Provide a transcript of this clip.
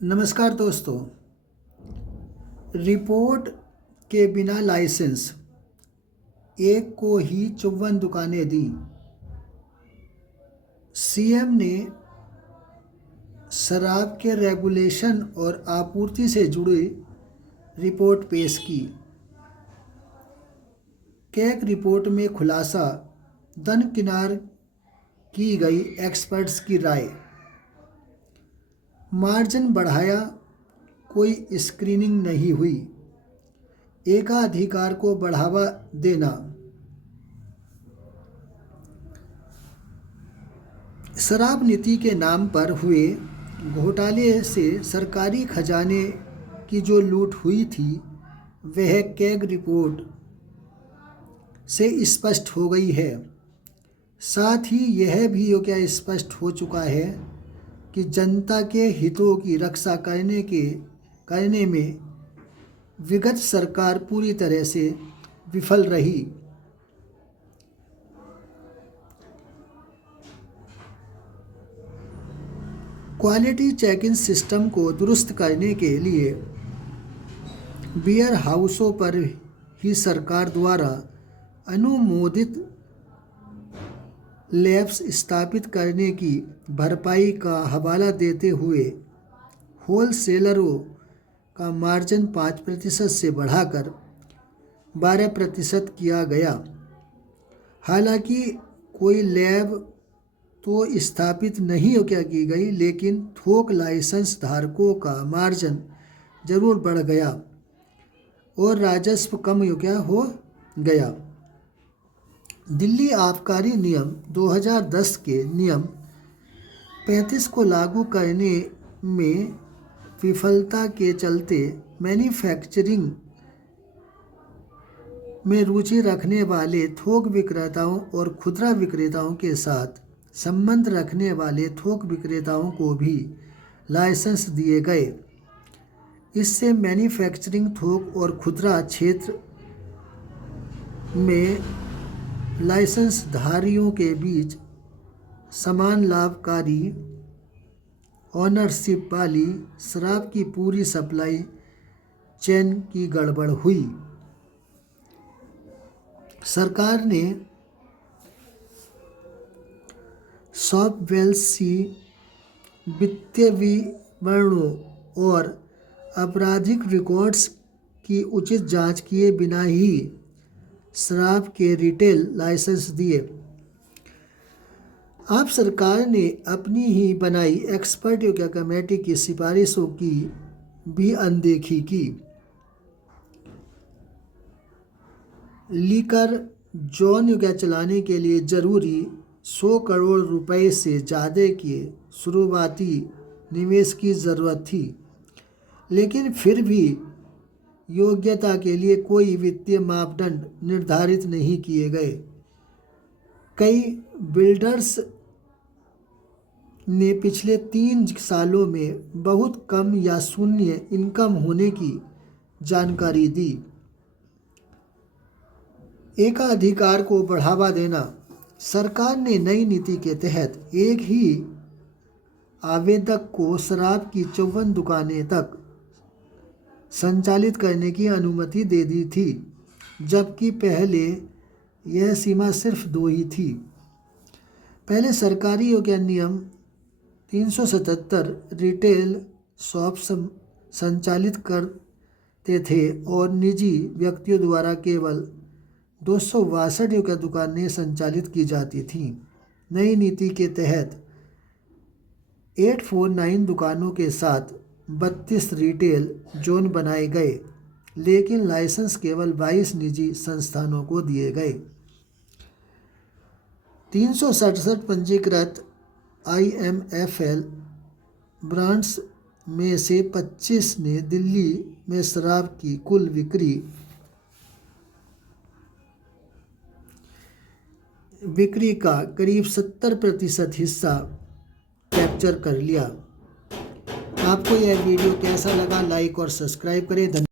नमस्कार दोस्तों। रिपोर्ट के बिना लाइसेंस एक को ही 54 दुकानें दी। सीएम ने शराब के रेगुलेशन और आपूर्ति से जुड़ी रिपोर्ट पेश की। कैग रिपोर्ट में खुलासा, दरकिनार की गई एक्सपर्ट्स की राय। मार्जिन बढ़ाया, कोई स्क्रीनिंग नहीं हुई। एकाधिकार को बढ़ावा देना। शराब नीति के नाम पर हुए घोटाले से सरकारी खजाने की जो लूट हुई थी वह कैग रिपोर्ट से स्पष्ट हो गई है। साथ ही यह भी स्पष्ट हो चुका है कि जनता के हितों की रक्षा करने में विगत सरकार पूरी तरह से विफल रही। क्वालिटी चेकिंग सिस्टम को दुरुस्त करने के लिए बियर हाउसों पर ही सरकार द्वारा अनुमोदित लैब्स स्थापित करने की भरपाई का हवाला देते हुए होलसेलरों का मार्जिन 5% से बढ़ाकर 12% किया गया। हालांकि कोई लैब तो स्थापित नहीं की गई, लेकिन थोक लाइसेंस धारकों का मार्जिन जरूर बढ़ गया और राजस्व कम हो गया। दिल्ली आबकारी नियम 2010 के नियम 35 को लागू करने में विफलता के चलते मैन्युफैक्चरिंग में रुचि रखने वाले थोक विक्रेताओं और खुदरा विक्रेताओं के साथ संबंध रखने वाले थोक विक्रेताओं को भी लाइसेंस दिए गए। इससे मैन्युफैक्चरिंग, थोक और खुदरा क्षेत्र में लाइसेंस धारियों के बीच समान लाभकारी ओनरशिप वाली शराब की पूरी सप्लाई चेन की गड़बड़ हुई। सरकार ने सॉफ्टवेयर वित्तीय विवरणों और आपराधिक रिकॉर्ड्स की उचित जांच किए बिना ही शराब के रिटेल लाइसेंस दिए। आप सरकार ने अपनी ही बनाई एक्सपर्ट कमेटी की सिफारिशों की भी अनदेखी की। लीकर जोन चलाने के लिए जरूरी 100 करोड़ रुपए से ज़्यादा के शुरुआती निवेश की ज़रूरत थी, लेकिन फिर भी योग्यता के लिए कोई वित्तीय मापदंड निर्धारित नहीं किए गए। कई बिल्डर्स ने पिछले 3 सालों में बहुत कम या शून्य इनकम होने की जानकारी दी। एकाधिकार को बढ़ावा देना। सरकार ने नई नीति के तहत एक ही आवेदक को शराब की 54 दुकानें तक संचालित करने की अनुमति दे दी थी, जबकि पहले यह सीमा सिर्फ 2 ही थी। पहले सरकारी नियम 377 रिटेल शॉप संचालित करते थे और निजी व्यक्तियों द्वारा केवल 262 दुकानें संचालित की जाती थीं। नई नीति के तहत 849 दुकानों के साथ 32 रिटेल जोन बनाए गए, लेकिन लाइसेंस केवल 22 निजी संस्थानों को दिए गए। 367 पंजीकृत IMFL ब्रांड्स में से 25 ने दिल्ली में शराब की कुल बिक्री का करीब 70% हिस्सा कैप्चर कर लिया। आपको यह वीडियो कैसा लगा, लाइक और सब्सक्राइब करें।